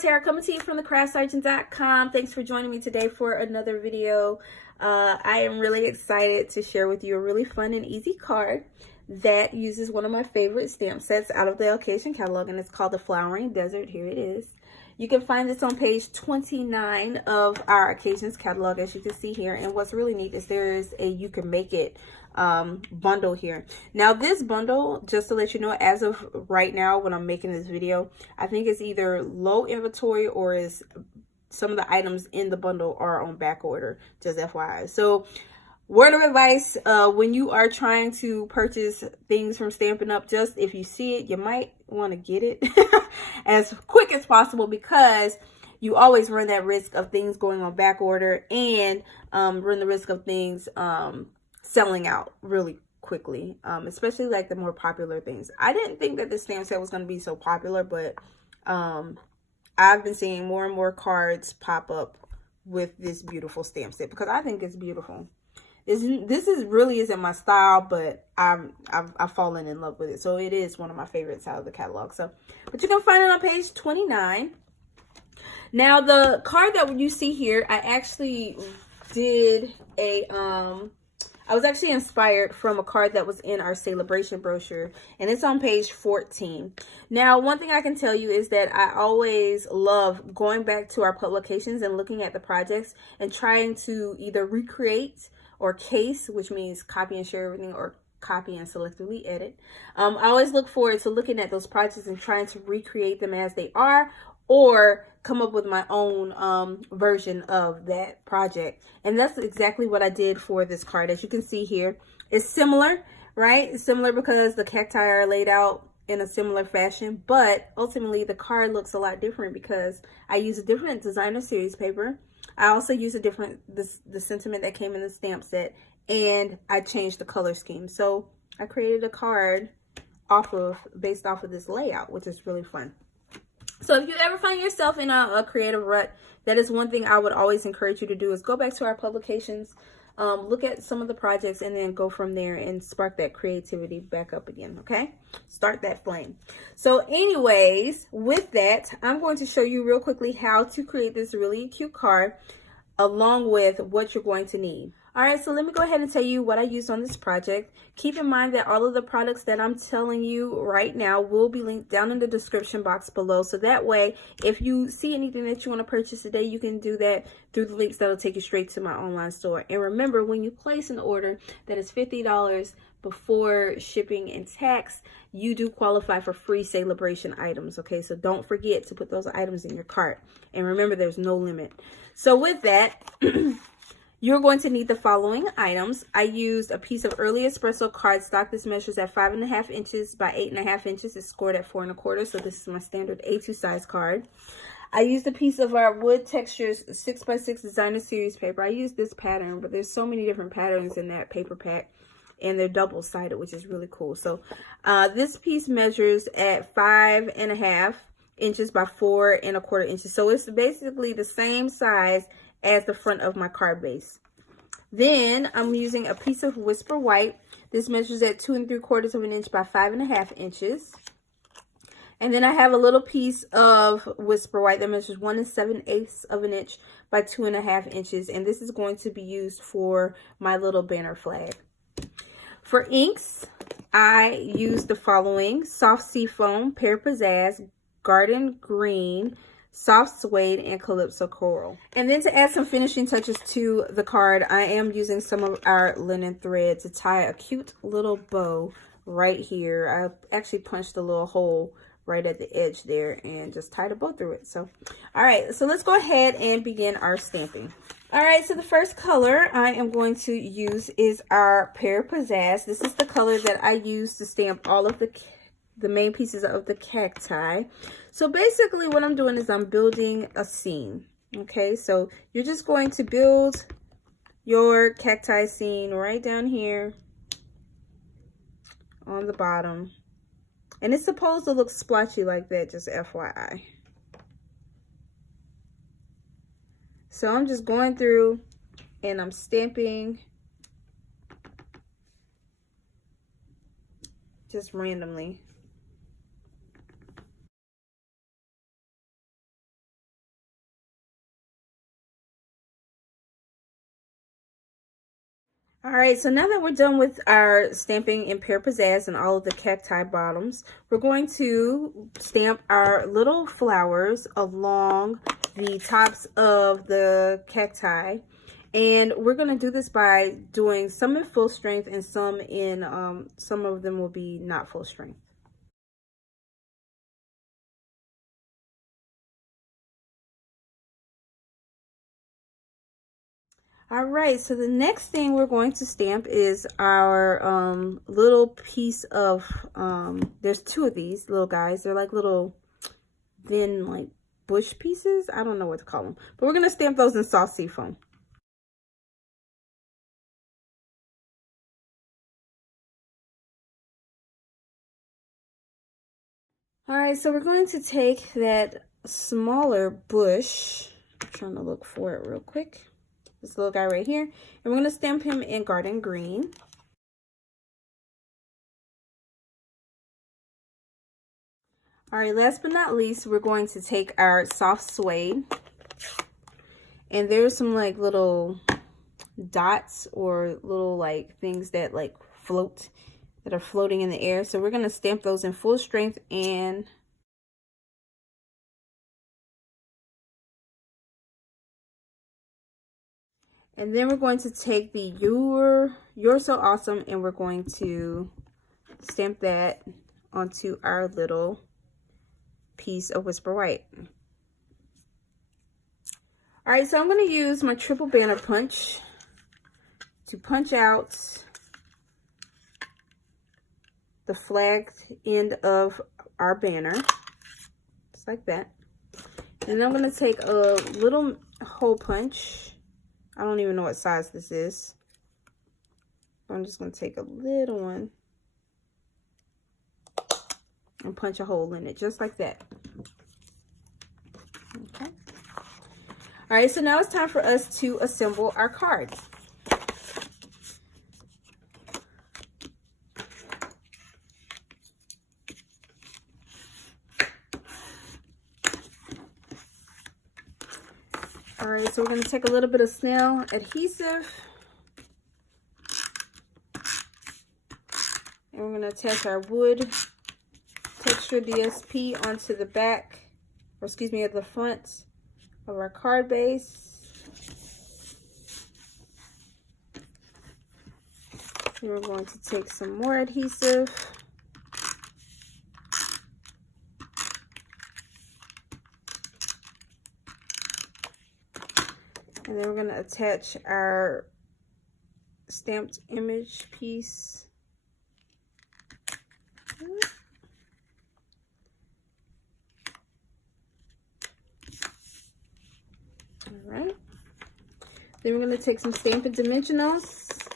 Tara, coming to you from thecraftsurgeon.com. Thanks for joining me today for another video. I am really excited to share with you a really fun and easy card that uses one of my favorite stamp sets out of the occasion catalog, and it's called the Flowering Desert. Here it is. You can find this on page 29 of our occasions catalog, as you can see here. And what's really neat is there is a you can make it bundle here. Now this bundle, just to let you know, as of right now when I'm making this video, I think it's either low inventory or is some of the items in the bundle are on back order, just FYI. So word of advice, when you are trying to purchase things from Stampin' Up, just if you see it, you might want to get it as quick as possible, because you always run that risk of things going on back order, and run the risk of things selling out really quickly, especially like the more popular things. I didn't think that this stamp set was going to be so popular, but I've been seeing more and more cards pop up with this beautiful stamp set because I think it's beautiful. This is really isn't my style, but I've fallen in love with it. So it is one of my favorites out of the catalog. So, but you can find it on page 29. Now the card that you see here, I actually did a I was actually inspired from a card that was in our Sale-a-Bration brochure, and it's on page 14. Now, one thing I can tell you is that I always love going back to our publications and looking at the projects and trying to either recreate or case, which means copy and share everything, or copy and selectively edit. I always look forward to looking at those projects and trying to recreate them as they are, or come up with my own version of that project. And that's exactly what I did for this card. As you can see here, it's similar, right? It's similar because the cacti are laid out in a similar fashion, but ultimately the card looks a lot different because I use a different designer series paper. I also use a different, the sentiment that came in the stamp set, and I changed the color scheme. So I created a card based off of this layout, which is really fun. So if you ever find yourself in a creative rut, that is one thing I would always encourage you to do, is go back to our publications, look at some of the projects, and then go from there and spark that creativity back up again, okay? Start that flame. So anyways, with that, I'm going to show you real quickly how to create this really cute card along with what you're going to need. All right, so let me go ahead and tell you what I used on this project. Keep in mind that all of the products that I'm telling you right now will be linked down in the description box below. So that way, if you see anything that you want to purchase today, you can do that through the links that'll take you straight to my online store. And remember, when you place an order that is $50 before shipping and tax, you do qualify for free Sale-a-Bration items, okay? So don't forget to put those items in your cart. And remember, there's no limit. So with that, you're going to need the following items. I used a piece of early Espresso Cardstock. This measures at 5.5 inches by 8.5 inches. It's scored at 4 1/4, so this is my standard A2 size card. I used a piece of our Wood Textures 6x6 designer series paper. I used this pattern, but there's so many different patterns in that paper pack, and they're double-sided, which is really cool. So this piece measures at 5.5 inches by 4 1/4 inches. So it's basically the same size as the front of my card base. Then I'm using a piece of Whisper White. This measures at 2 3/4 inch by 5.5 inches. And then I have a little piece of Whisper White that measures 1 7/8 inch by 2.5 inches. And this is going to be used for my little banner flag. For inks, I used the following: Soft Seafoam, Pear Pizzazz, Garden Green, Soft Suede, and Calypso Coral. And then to add some finishing touches to the card, I am using some of our linen thread to tie a cute little bow right here. I actually punched a little hole right at the edge there and just tied a bow through it. So, all right, so let's go ahead and begin our stamping. All right, so the first color I am going to use is our Pear Pizzazz. This is the color that I use to stamp all of the main pieces of the cacti. So basically what I'm doing is I'm building a scene. Okay, so you're just going to build your cacti scene right down here on the bottom. And it's supposed to look splotchy like that, just FYI. So I'm just going through and I'm stamping just randomly. All right, so now that we're done with our stamping in Pear Pizzazz and all of the cacti bottoms, we're going to stamp our little flowers along the tops of the cacti. And we're going to do this by doing some in full strength and some in, some of them will be not full strength. All right, so the next thing we're going to stamp is our little piece of, there's two of these little guys. They're like little thin like bush pieces. I don't know what to call them, but we're going to stamp those in soft seafoam. All right, so we're going to take that smaller bush. I'm trying to look for it real quick. This little guy right here, and we're going to stamp him in garden green. All right, last but not least, we're going to take our soft suede, and there's some like little dots or little like things that like float, that are floating in the air. So we're going to stamp those in full strength and then we're going to take the You're So Awesome, and we're going to stamp that onto our little piece of Whisper White. All right, so I'm going to use my triple banner punch to punch out the flagged end of our banner, just like that. And then I'm going to take a little hole punch. I don't even know what size this is. I'm just going to take a little one and punch a hole in it, just like that. Okay. All right, so now it's time for us to assemble our cards. All right, so we're going to take a little bit of snail adhesive, and we're going to attach our wood texture DSP onto the back, or excuse me, at the front of our card base. Then we're going to take some more adhesive. And then we're going to attach our stamped image piece. All right. Then we're going to take some Stampin' Dimensionals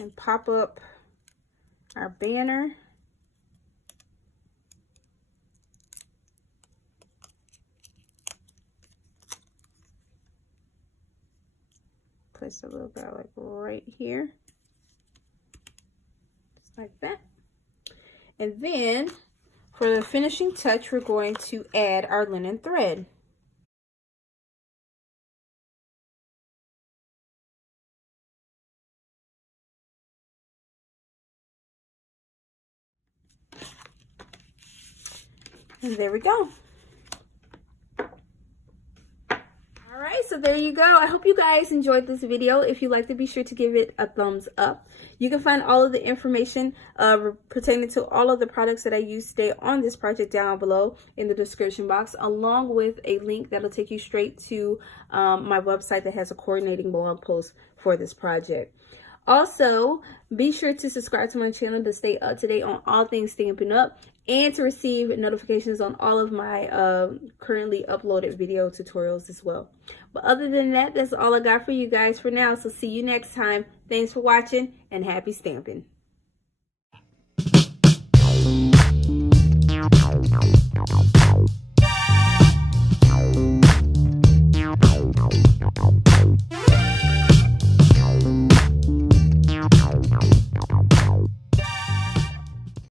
and pop up our banner. Place a little bit like right here, just like that. And then for the finishing touch, we're going to add our linen thread. And there we go. Alright, so there you go. I hope you guys enjoyed this video. If you liked it, be sure to give it a thumbs up. You can find all of the information pertaining to all of the products that I use today on this project down below in the description box, along with a link that'll take you straight to my website that has a coordinating blog post for this project. Also, be sure to subscribe to my channel to stay up to date on all things Stampin' Up and to receive notifications on all of my currently uploaded video tutorials as well. But other than that, that's all I got for you guys for now. So see you next time. Thanks for watching and happy stamping.